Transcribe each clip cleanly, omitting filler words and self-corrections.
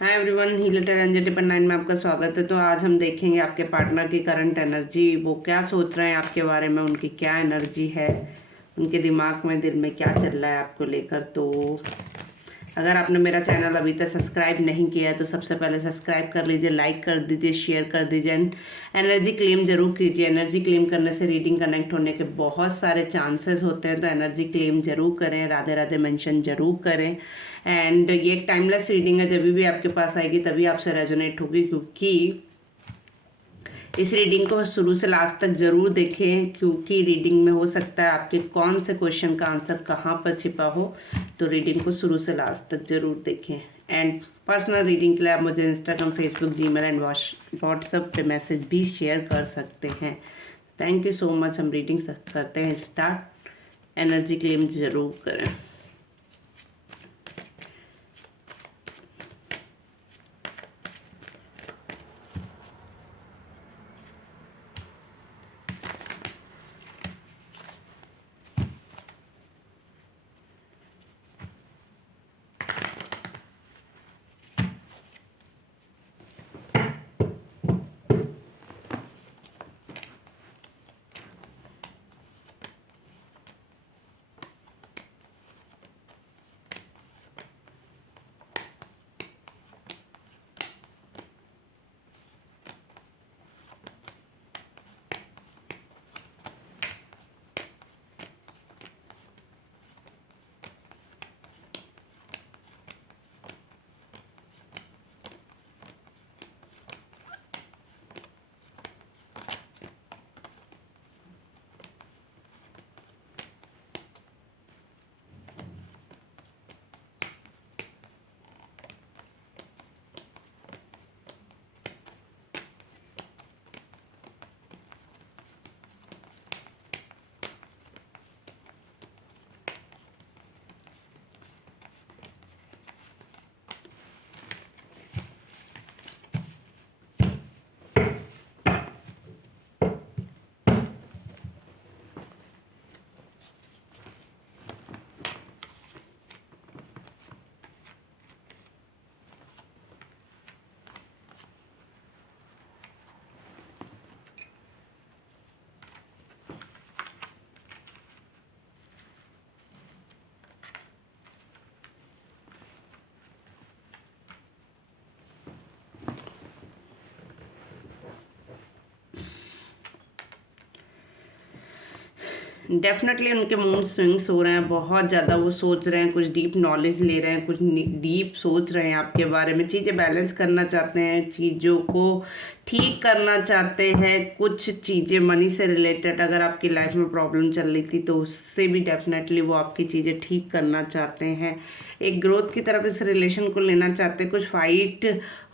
Hi everyone, healer Ranjan 9 में आपका स्वागत है। तो आज हम देखेंगे आपके पार्टनर की करंट एनर्जी, वो क्या सोच रहे हैं आपके बारे में, उनकी क्या एनर्जी है, उनके दिमाग में दिल में क्या चल रहा है आपको लेकर। तो अगर आपने मेरा चैनल अभी तक सब्सक्राइब नहीं किया है तो सबसे पहले सब्सक्राइब कर लीजिए, लाइक कर दीजिए, शेयर कर दीजिए एंड एनर्जी क्लेम जरूर कीजिए। एनर्जी क्लेम करने से रीडिंग कनेक्ट होने के बहुत सारे चांसेस होते हैं, तो एनर्जी क्लेम जरूर करें, राधे राधे मेंशन जरूर करें। एंड ये एक टाइमलेस रीडिंग है, जब भी आपके पास आएगी तभी आपसे रेजोनेट होगी, क्योंकि इस रीडिंग को शुरू से लास्ट तक जरूर देखें, क्योंकि रीडिंग में हो सकता है आपके कौन से क्वेश्चन का आंसर कहाँ पर छिपा हो। तो रीडिंग को शुरू से लास्ट तक जरूर देखें। एंड पर्सनल रीडिंग के लिए आप मुझे Instagram, Facebook, Gmail and WhatsApp पे मैसेज भी शेयर कर सकते हैं। Thank you so much. हम रीडिंग करते हैं स्टार्ट। एनर्जी क्लेम जरूर करें। डेफिनेटली उनके मूड स्विंग्स हो रहे हैं बहुत ज़्यादा। वो सोच रहे हैं, कुछ डीप नॉलेज ले रहे हैं, कुछ डीप सोच रहे हैं आपके बारे में, चीज़ें बैलेंस करना चाहते हैं, चीज़ों को ठीक करना चाहते हैं। कुछ चीज़ें मनी से रिलेटेड अगर आपकी लाइफ में प्रॉब्लम चल रही थी तो उससे भी डेफिनेटली वो आपकी चीज़ें ठीक करना चाहते हैं। एक ग्रोथ की तरफ इस रिलेशन को लेना चाहते हैं। कुछ फाइट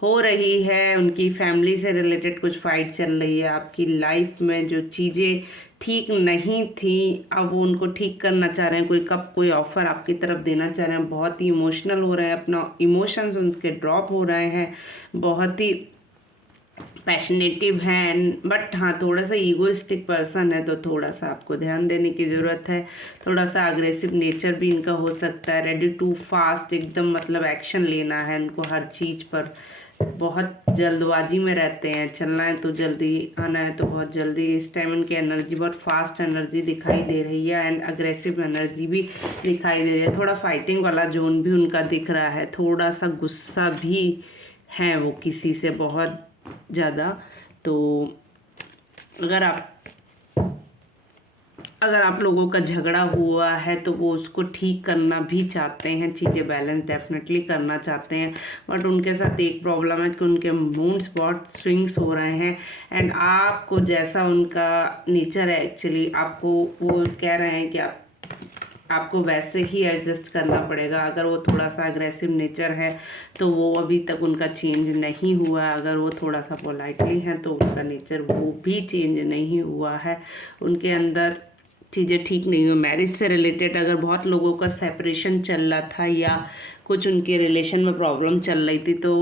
हो रही है, उनकी फैमिली से रिलेटेड कुछ फाइट चल रही है। आपकी लाइफ में जो चीज़ें ठीक नहीं थी अब वो उनको ठीक करना चाह रहे हैं। कोई ऑफर आपकी तरफ देना चाह रहे हैं। बहुत ही इमोशनल हो रहे हैं, अपना इमोशंस उनके ड्रॉप हो रहे हैं, बहुत ही पैशनेटिव हैं। बट हाँ, थोड़ा सा ईगोइस्टिक पर्सन है, तो थोड़ा सा आपको ध्यान देने की ज़रूरत है। थोड़ा सा अग्रेसिव नेचर भी इनका हो सकता है। रेडी टू फास्ट, एकदम मतलब एक्शन लेना है इनको हर चीज़ पर। बहुत जल्दबाजी में रहते हैं, चलना है तो जल्दी, आना है तो बहुत जल्दी। इस टाइम इनकी एनर्जी बहुत फास्ट एनर्जी दिखाई दे रही है एंड अग्रेसिव एनर्जी भी दिखाई दे रही है। थोड़ा फाइटिंग वाला जोन भी उनका दिख रहा है। थोड़ा सा गुस्सा भी है वो किसी से बहुत ज़्यादा। तो अगर आप लोगों का झगड़ा हुआ है तो वो उसको ठीक करना भी चाहते हैं, चीज़ें बैलेंस डेफिनेटली करना चाहते हैं। बट उनके साथ एक प्रॉब्लम है कि उनके मूड्स बहुत स्विंग्स हो रहे हैं एंड आपको जैसा उनका नेचर है, एक्चुअली आपको वो कह रहे हैं कि आपको वैसे ही एडजस्ट करना पड़ेगा। अगर वो थोड़ा सा अग्रेसिव नेचर है तो वो अभी तक उनका चेंज नहीं हुआ है। अगर वो थोड़ा सा पोलाइटली हैं तो उनका नेचर वो भी चेंज नहीं हुआ है। उनके अंदर चीज़ें ठीक नहीं हुई। मैरिज से रिलेटेड अगर बहुत लोगों का सेपरेशन चल रहा था या कुछ उनके रिलेशन में प्रॉब्लम चल रही थी तो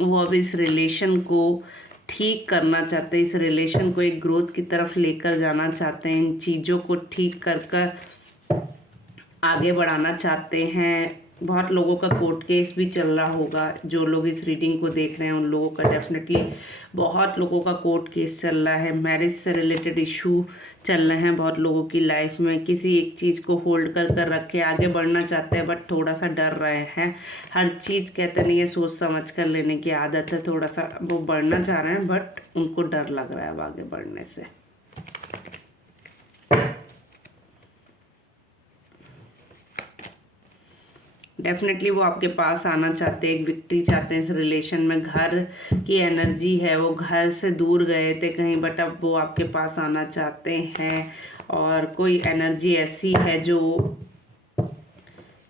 वो अब इस रिलेशन को ठीक करना चाहते हैं, इस रिलेशन को एक ग्रोथ की तरफ लेकर जाना चाहते हैं, इन चीज़ों को ठीक कर कर आगे बढ़ाना चाहते हैं। बहुत लोगों का कोर्ट केस भी चल रहा होगा। जो लोग इस रीडिंग को देख रहे हैं उन लोगों का डेफिनेटली बहुत लोगों का कोर्ट केस चल रहा है, मैरिज से रिलेटेड इशू चल रहे हैं बहुत लोगों की लाइफ में। किसी एक चीज़ को होल्ड कर कर रख के आगे बढ़ना चाहते हैं बट थोड़ा सा डर रहे हैं। हर चीज़ कहते नहीं है सोच समझ कर लेने की आदत है, थोड़ा सा वो बढ़ना चाह रहे हैं बट उनको डर लग रहा है अब आगे बढ़ने से। डेफिनेटली वो आपके पास आना चाहते हैं, एक विक्ट्री चाहते हैं इस रिलेशन में। घर की एनर्जी है, वो घर से दूर गए थे कहीं बट अब वो आपके पास आना चाहते हैं। और कोई एनर्जी ऐसी है जो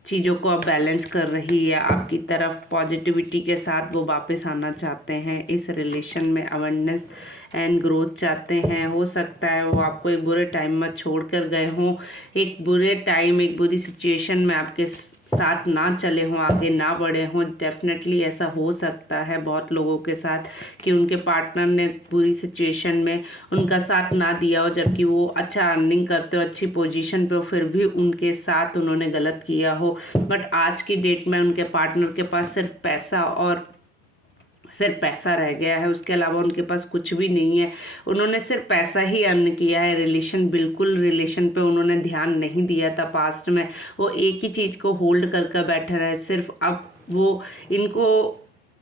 चीज़ों को अब बैलेंस कर रही है आपकी तरफ, पॉजिटिविटी के साथ वो वापस आना चाहते हैं इस रिलेशन में। अवेयरनेस एंड ग्रोथ चाहते हैं। हो सकता है वो आपको एक बुरे टाइम में छोड़ कर गए हों, एक बुरे टाइम, एक बुरी सिचुएशन में आपके साथ ना चले हों, आगे ना बढ़े हों। डेफिनेटली ऐसा हो सकता है बहुत लोगों के साथ कि उनके पार्टनर ने बुरी सिचुएशन में उनका साथ ना दिया हो, जबकि वो अच्छा अर्निंग करते हो, अच्छी पोजीशन पे हो, फिर भी उनके साथ उन्होंने गलत किया हो। बट आज की डेट में उनके पार्टनर के पास सिर्फ पैसा रह गया है, उसके अलावा उनके पास कुछ भी नहीं है। उन्होंने सिर्फ पैसा ही अर्न किया है। रिलेशन पे उन्होंने ध्यान नहीं दिया था पास्ट में। वो एक ही चीज़ को होल्ड कर बैठे रहे सिर्फ। अब वो इनको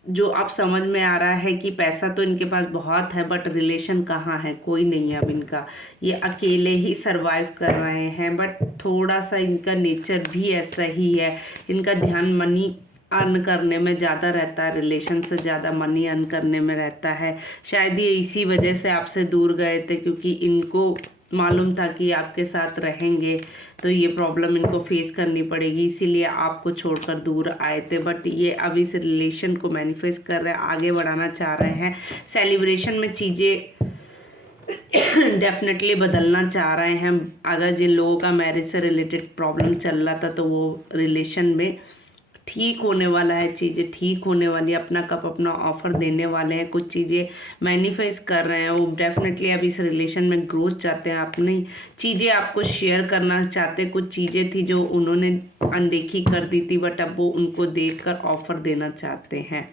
जो अब समझ में आ रहा है कि पैसा तो इनके पास बहुत है बट रिलेशन कहाँ है, कोई नहीं है अब इनका। ये अकेले ही सरवाइव कर रहे हैं बट थोड़ा सा इनका नेचर भी ऐसा ही है। इनका ध्यान मनी अर्न करने में ज़्यादा रहता है, रिलेशन से ज़्यादा मनी अर्न करने में रहता है। शायद ये इसी वजह से आपसे दूर गए थे, क्योंकि इनको मालूम था कि आपके साथ रहेंगे तो ये प्रॉब्लम इनको फेस करनी पड़ेगी, इसीलिए आपको छोड़कर दूर आए थे। बट ये अब इस रिलेशन को मैनिफेस्ट कर रहे हैं, आगे बढ़ाना चाह रहे हैं। सेलिब्रेशन में चीज़ें डेफिनेटली बदलना चाह रहे हैं। अगर जिन लोगों का मैरिज से रिलेटेड प्रॉब्लम चल रहा था तो वो रिलेशन में ठीक होने वाला है, चीज़ें ठीक होने वाली है। अपना कप अपना ऑफर देने वाले हैं, कुछ चीज़ें मैनिफेस्ट कर रहे हैं वो। डेफिनेटली अब इस रिलेशन में ग्रोथ चाहते हैं, अपनी चीज़ें आपको शेयर करना चाहते हैं। कुछ चीज़ें थी जो उन्होंने अनदेखी कर दी थी बट अब वो उनको देखकर ऑफर देना चाहते हैं।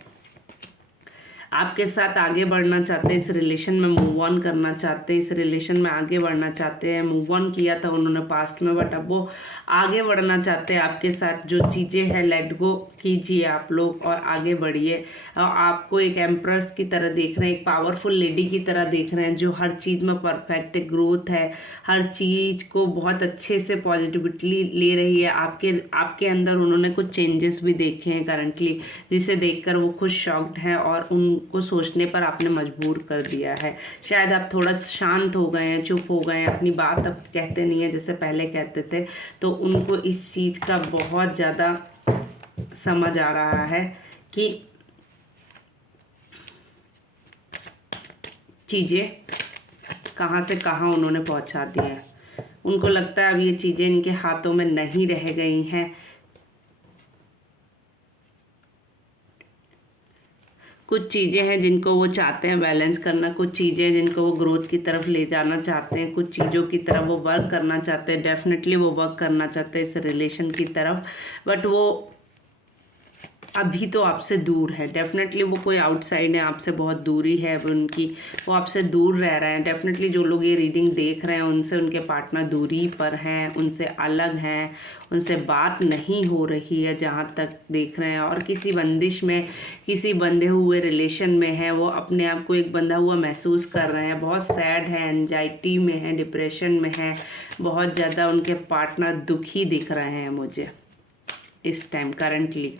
आपके साथ आगे बढ़ना चाहते हैं, इस रिलेशन में मूव ऑन करना चाहते हैं, इस रिलेशन में आगे बढ़ना चाहते हैं। मूव ऑन किया था उन्होंने पास्ट में बट अब वो आगे बढ़ना चाहते हैं आपके साथ। जो चीज़ें हैं लेट गो कीजिए आप लोग और आगे बढ़िए। और आपको एक एम्प्रेस की तरह देख रहे हैं, एक पावरफुल लेडी की तरह देख रहे हैं जो हर चीज़ में परफेक्ट ग्रोथ है, हर चीज़ को बहुत अच्छे से पॉजिटिविटी ले रही है। आपके अंदर उन्होंने कुछ चेंजेस भी देखे हैं करंटली, जिसे देखकर वो खुद शॉक्ड हैं और उनको सोचने पर आपने मजबूर कर दिया है। शायद आप थोड़ा शांत हो गए हैं, चुप हो गए हैं, अपनी बात अब कहते नहीं है जैसे पहले कहते थे। तो उनको इस चीज़ का बहुत ज़्यादा समझ आ रहा है कि चीज़ें कहाँ से कहाँ उन्होंने पहुँचा दी है। उनको लगता है अब ये चीज़ें इनके हाथों में नहीं रह गई हैं। कुछ चीज़ें हैं जिनको वो चाहते हैं बैलेंस करना, कुछ चीज़ें हैं जिनको वो ग्रोथ की तरफ ले जाना चाहते हैं, कुछ चीज़ों की तरफ वो वर्क करना चाहते हैं। डेफिनेटली वो वर्क करना चाहते हैं इस रिलेशन की तरफ बट वो अभी तो आपसे दूर है। डेफिनेटली वो कोई आउटसाइड है, आपसे बहुत दूरी है उनकी, वो आपसे दूर रह रहे हैं। डेफिनेटली जो लोग ये रीडिंग देख रहे हैं उनसे उनके पार्टनर दूरी पर हैं, उनसे अलग हैं, उनसे बात नहीं हो रही है जहाँ तक देख रहे हैं। और किसी बंदिश में, किसी बंधे हुए रिलेशन में है, वो अपने आप को एक बंधा हुआ महसूस कर रहे हैं, बहुत सैड है, एंजाइटी में है, डिप्रेशन में है, बहुत ज़्यादा उनके पार्टनर दुखी दिख रहे हैं मुझे इस टाइम करंटली।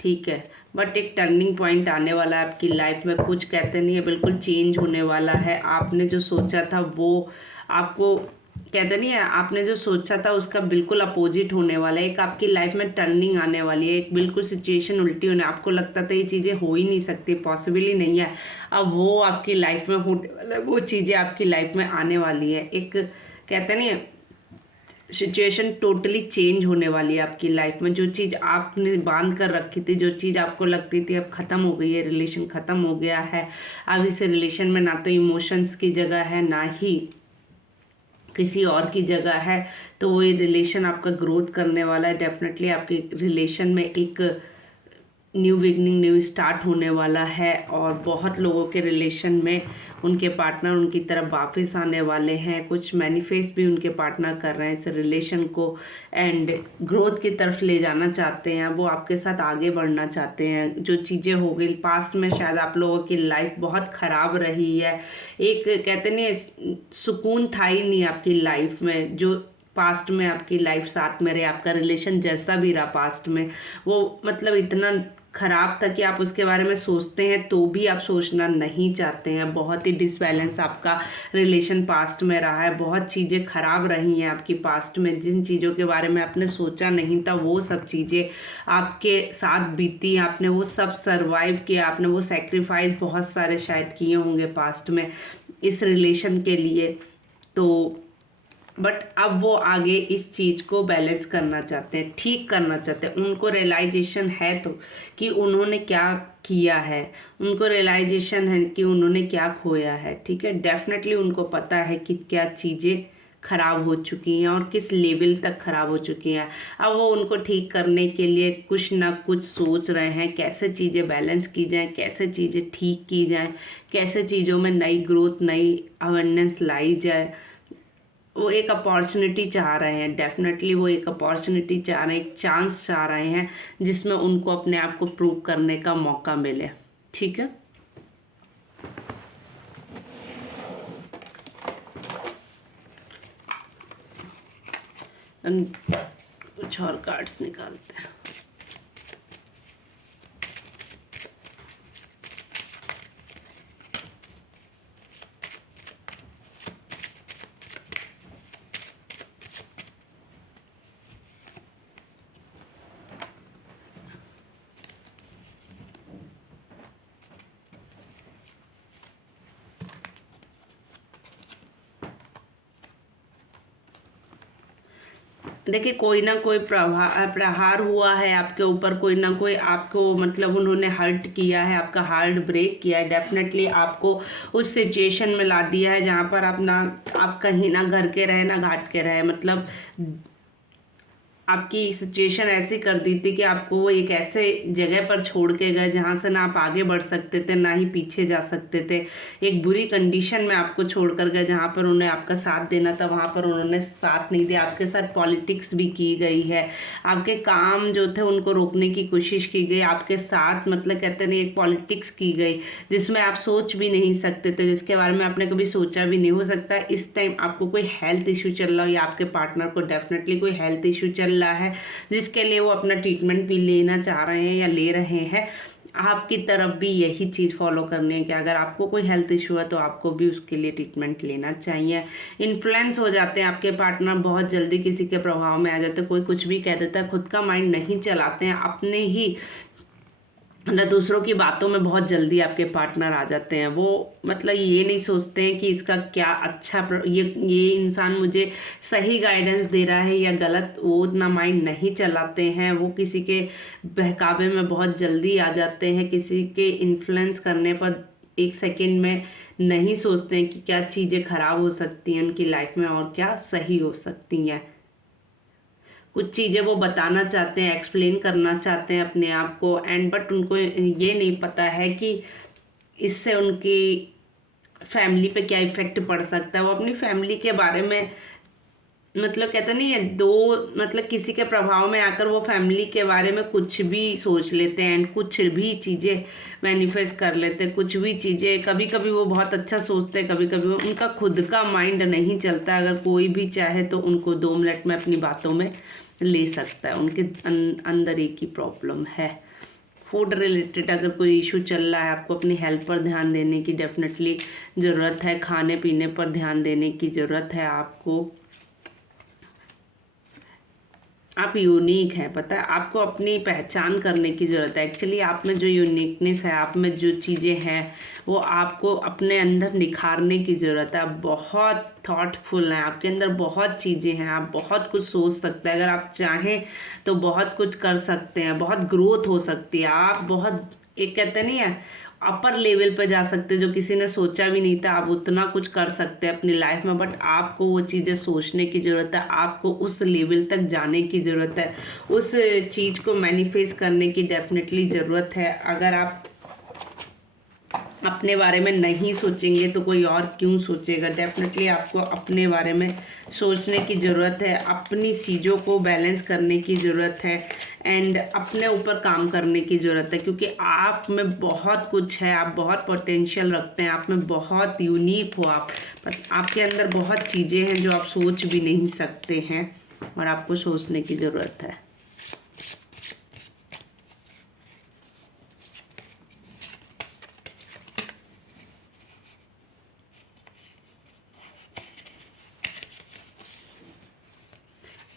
ठीक है, बट एक टर्निंग पॉइंट आने वाला है आपकी लाइफ में। कुछ कहते नहीं है, बिल्कुल चेंज होने वाला है। आपने जो सोचा था वो आपको कहते नहीं है, आपने जो सोचा था उसका बिल्कुल अपोजिट होने वाला है। एक आपकी लाइफ में टर्निंग आने वाली है, एक बिल्कुल सिचुएशन उल्टी होने, आपको लगता था ये चीज़ें हो ही नहीं सकती, पॉसिबल ही नहीं है, अब वो आपकी लाइफ में होने वाला है, वो चीज़ें आपकी लाइफ में आने वाली है। एक कहते नहीं है, सिचुएशन टोटली चेंज होने वाली है आपकी लाइफ में। जो चीज़ आपने बांध कर रखी थी, जो चीज़ आपको लगती थी अब ख़त्म हो गई है, रिलेशन ख़त्म हो गया है, अब इस रिलेशन में ना तो इमोशंस की जगह है, ना ही किसी और की जगह है, तो वो ये रिलेशन आपका ग्रोथ करने वाला है। डेफिनेटली आपके रिलेशन में एक न्यू बिगनिंग, न्यू स्टार्ट होने वाला है। और बहुत लोगों के रिलेशन में उनके पार्टनर उनकी तरफ वापस आने वाले हैं। कुछ मैनिफेस्ट भी उनके पार्टनर कर रहे हैं इस रिलेशन को, एंड ग्रोथ की तरफ ले जाना चाहते हैं। वो आपके साथ आगे बढ़ना चाहते हैं। जो चीज़ें हो गई पास्ट में, शायद आप लोगों की लाइफ बहुत ख़राब रही है, एक कहते नहीं सुकून था ही नहीं आपकी लाइफ में। जो पास्ट में आपकी लाइफ साथ में रहे, आपका रिलेशन जैसा भी रहा पास्ट में, वो मतलब इतना खराब था कि आप उसके बारे में सोचते हैं तो भी आप सोचना नहीं चाहते हैं। बहुत ही डिसबैलेंस आपका रिलेशन पास्ट में रहा है। बहुत चीज़ें खराब रही हैं आपकी पास्ट में। जिन चीज़ों के बारे में आपने सोचा नहीं था, वो सब चीज़ें आपके साथ बीती। आपने वो सब सरवाइव किया, आपने वो सेक्रीफाइस बहुत सारे शायद किए होंगे पास्ट में इस रिलेशन के लिए। तो बट अब वो आगे इस चीज़ को बैलेंस करना चाहते हैं, ठीक करना चाहते हैं। उनको रियलाइजेशन है तो कि उन्होंने क्या किया है, उनको रियलाइजेशन है कि उन्होंने क्या खोया है। ठीक है, डेफिनेटली उनको पता है कि क्या चीज़ें खराब हो चुकी हैं और किस लेवल तक खराब हो चुकी हैं। अब वो उनको ठीक करने के लिए कुछ ना कुछ सोच रहे हैं, कैसे चीज़ें बैलेंस की जाएं, कैसे चीज़ें ठीक की जाएं, कैसे चीज़ों में नई ग्रोथ, नई अवेयरनेस लाई जाए। वो एक अपॉर्चुनिटी चाह रहे हैं। डेफिनेटली वो एक अपॉर्चुनिटी चाह रहे हैं, एक चांस चाह रहे हैं जिसमें उनको अपने आप को प्रूव करने का मौका मिले। ठीक है, कुछ और कार्ड्स निकालते हैं। देखिए, कोई ना कोई प्रहार हुआ है आपके ऊपर, कोई ना कोई आपको मतलब उन्होंने हर्ट किया है, आपका हार्ट ब्रेक किया है। डेफिनेटली आपको उस सिचुएशन में ला दिया है जहाँ पर आप कहीं ना घर के रहे ना घाट के रहे। मतलब आपकी सिचुएशन ऐसी कर दी थी कि आपको वो एक ऐसे जगह पर छोड़ के गए जहाँ से ना आप आगे बढ़ सकते थे ना ही पीछे जा सकते थे। एक बुरी कंडीशन में आपको छोड़ कर गए जहाँ पर उन्हें आपका साथ देना था, वहाँ पर उन्होंने साथ नहीं दिया। आपके साथ पॉलिटिक्स भी की गई है, आपके काम जो थे उनको रोकने की कोशिश की गई आपके साथ। मतलब कहते नहीं, एक पॉलिटिक्स की गई जिसमें आप सोच भी नहीं सकते थे, जिसके बारे में आपने कभी सोचा भी नहीं। हो सकता है इस टाइम आपको कोई हेल्थ इशू चल रहा हो या आपके पार्टनर को डेफिनेटली कोई हेल्थ इशू चल रहा है जिसके लिए वो अपना ट्रीटमेंट भी लेना चाह रहे हैं या ले रहे हैं। आपकी तरफ भी यही चीज़ फॉलो करनी है कि अगर आपको कोई हेल्थ इशू है तो आपको भी उसके लिए ट्रीटमेंट लेना चाहिए। इन्फ्लुएंस हो जाते हैं आपके पार्टनर, बहुत जल्दी किसी के प्रभाव में आ जाते हैं। कोई कुछ भी कह देता है, खुद का माइंड नहीं चलाते हैं, अपने ही ना दूसरों की बातों में बहुत जल्दी आपके पार्टनर आ जाते हैं। वो मतलब ये नहीं सोचते हैं कि इसका क्या अच्छा ये इंसान मुझे सही गाइडेंस दे रहा है या गलत। वो उतना माइंड नहीं चलाते हैं। वो किसी के बहकावे में बहुत जल्दी आ जाते हैं, किसी के इन्फ्लुएंस करने पर एक सेकंड में नहीं सोचते हैं कि क्या चीज़ें खराब हो सकती हैं उनकी लाइफ में और क्या सही हो सकती हैं। कुछ चीज़ें वो बताना चाहते हैं, एक्सप्लेन करना चाहते हैं अपने आप को, एंड बट उनको ये नहीं पता है कि इससे उनकी फैमिली पे क्या इफ़ेक्ट पड़ सकता है। वो अपनी फैमिली के बारे में मतलब कहते नहीं है दो, मतलब किसी के प्रभाव में आकर वो फैमिली के बारे में कुछ भी सोच लेते हैं एंड कुछ भी चीज़ें मैनिफेस्ट कर लेते हैं। कुछ भी चीज़ें कभी कभी वो बहुत अच्छा सोचते हैं, कभी कभी उनका खुद का माइंड नहीं चलता। अगर कोई भी चाहे तो उनको 2 मिनट में अपनी बातों में ले सकता है। उनके अंदर एक ही प्रॉब्लम है, फूड रिलेटेड अगर कोई इशू चल रहा है, आपको अपनी हेल्थ पर ध्यान देने की डेफिनेटली ज़रूरत है। खाने पीने पर ध्यान देने की ज़रूरत है आपको। आप यूनिक हैं, पता है, आपको अपनी पहचान करने की ज़रूरत है। एक्चुअली आप में जो यूनिकनेस है, आप में जो चीज़ें हैं, वो आपको अपने अंदर निखारने की ज़रूरत है। आप बहुत थॉटफुल हैं, आपके अंदर बहुत चीज़ें हैं, आप बहुत कुछ सोच सकते हैं। अगर आप चाहें तो बहुत कुछ कर सकते हैं, बहुत ग्रोथ हो सकती है। आप बहुत एक कहते नहीं है अपर लेवल पे जा सकते हैं, जो किसी ने सोचा भी नहीं था। आप उतना कुछ कर सकते हैं अपनी लाइफ में, बट आपको वो चीज़ें सोचने की ज़रूरत है, आपको उस लेवल तक जाने की ज़रूरत है, उस चीज़ को मैनिफेस्ट करने की डेफिनेटली ज़रूरत है। अगर आप अपने बारे में नहीं सोचेंगे तो कोई और क्यों सोचेगा। डेफिनेटली आपको अपने बारे में सोचने की ज़रूरत है, अपनी चीज़ों को बैलेंस करने की ज़रूरत है एंड अपने ऊपर काम करने की ज़रूरत है, क्योंकि आप में बहुत कुछ है, आप बहुत पोटेंशियल रखते हैं, आप में बहुत यूनिक हो आप, पर आपके अंदर बहुत चीज़ें हैं जो आप सोच भी नहीं सकते हैं और आपको सोचने की ज़रूरत है।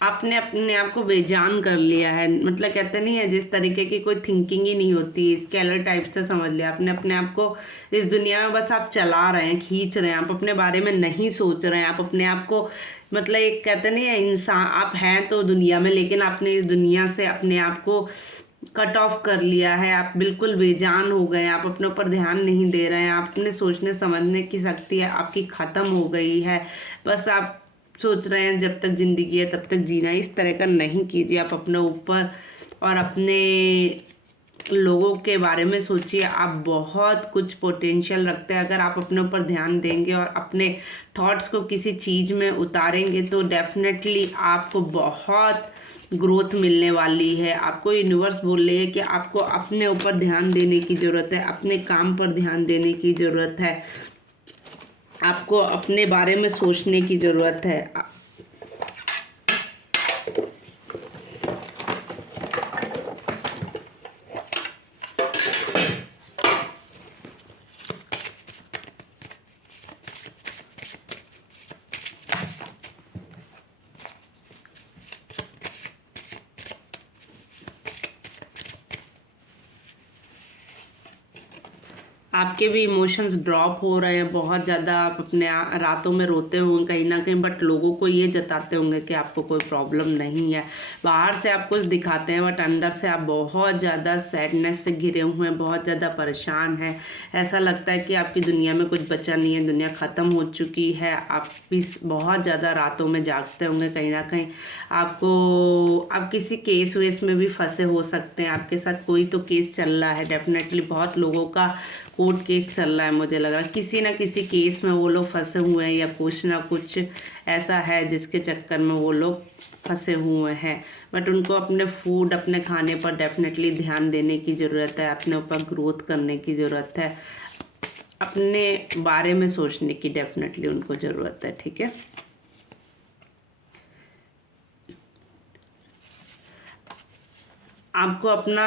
आपने अपने आप को बेजान कर लिया है, मतलब कहते नहीं है जिस तरीके की कोई थिंकिंग ही नहीं होती, स्केलर टाइप से समझ लिया आपने अपने आप को। इस दुनिया में बस आप चला रहे हैं, खींच रहे हैं, आप अपने बारे में नहीं सोच रहे हैं। आप अपने आप को मतलब एक कहते नहीं है इंसान, आप हैं तो दुनिया में, लेकिन आपने इस दुनिया से अपने आप को कट ऑफ कर लिया है। आप बिल्कुल बेजान हो गए हैं, आप अपने ऊपर ध्यान नहीं दे रहे हैं, आप अपने सोचने समझने की शक्ति है आपकी ख़त्म हो गई है। बस आप सोच रहे हैं जब तक ज़िंदगी है तब तक जीना। इस तरह का नहीं कीजिए। आप अपने ऊपर और अपने लोगों के बारे में सोचिए। आप बहुत कुछ पोटेंशियल रखते हैं। अगर आप अपने ऊपर ध्यान देंगे और अपने थॉट्स को किसी चीज़ में उतारेंगे तो डेफिनेटली आपको बहुत ग्रोथ मिलने वाली है। आपको यूनिवर्स बोल रही है कि आपको अपने ऊपर ध्यान देने की ज़रूरत है, अपने काम पर ध्यान देने की ज़रूरत है, आपको अपने बारे में सोचने की ज़रूरत है। आपके भी इमोशंस ड्रॉप हो रहे हैं बहुत ज़्यादा। आप अपने रातों में रोते होंगे कहीं ना कहीं, बट लोगों को ये जताते होंगे कि आपको कोई प्रॉब्लम नहीं है। बाहर से आप कुछ दिखाते हैं बट अंदर से आप बहुत ज़्यादा सैडनेस से घिरे हुए हैं, बहुत ज़्यादा परेशान हैं। ऐसा लगता है कि आपकी दुनिया में कुछ बचा नहीं है, दुनिया ख़त्म हो चुकी है। आप भी बहुत ज़्यादा रातों में जागते होंगे कहीं ना कहीं। आप किसी केस वेस में भी फंसे हो सकते हैं, आपके साथ कोई तो केस चल रहा है। डेफिनेटली बहुत लोगों का कोर्ट केस चल रहा है, मुझे लग रहा है किसी ना किसी केस में वो लोग फंसे हुए हैं, या कुछ ना कुछ ऐसा है जिसके चक्कर में वो लोग फंसे हुए हैं। बट उनको अपने फूड, अपने खाने पर डेफिनेटली ध्यान देने की ज़रूरत है, अपने ऊपर ग्रोथ करने की ज़रूरत है, अपने बारे में सोचने की डेफिनेटली उनको ज़रूरत है। ठीक है, आपको अपना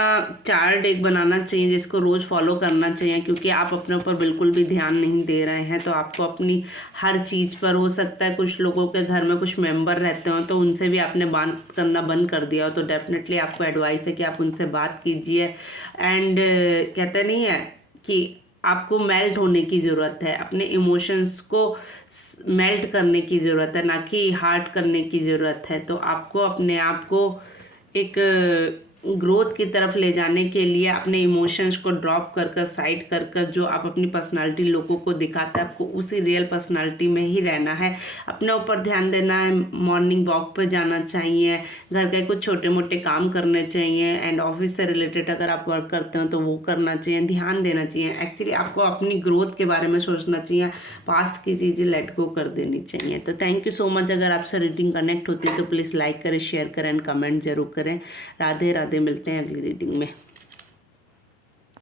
चार्ट एक बनाना चाहिए जिसको रोज़ फॉलो करना चाहिए, क्योंकि आप अपने ऊपर बिल्कुल भी ध्यान नहीं दे रहे हैं। तो आपको अपनी हर चीज़ पर, हो सकता है कुछ लोगों के घर में कुछ मेंबर रहते हो तो उनसे भी आपने बात करना बंद कर दिया हो, तो डेफिनेटली आपको एडवाइस है कि आप उनसे बात कीजिए। एंड कहते नहीं है कि आपको मेल्ट होने की ज़रूरत है, अपने इमोशंस को मेल्ट करने की ज़रूरत है, ना कि हार्ट करने की ज़रूरत है। तो आपको अपने आप को एक ग्रोथ की तरफ ले जाने के लिए अपने इमोशंस को ड्रॉप कर कर, साइड कर कर, जो आप अपनी पर्सनालिटी लोगों को दिखाता है, आपको उसी रियल पर्सनालिटी में ही रहना है। अपने ऊपर ध्यान देना है, मॉर्निंग वॉक पर जाना चाहिए, घर के कुछ छोटे मोटे काम करने चाहिए, एंड ऑफिस से रिलेटेड अगर आप वर्क करते हो तो वो करना चाहिए, ध्यान देना चाहिए। एक्चुअली आपको अपनी ग्रोथ के बारे में सोचना चाहिए, पास्ट की चीज़ें लेट गो कर देनी चाहिए। तो थैंक यू सो मच। अगर आपसे रीडिंग कनेक्ट होती है तो प्लीज़ लाइक करें, शेयर करें एंड कमेंट जरूर करें। राधे राधे, मिलते हैं अगली रीडिंग में।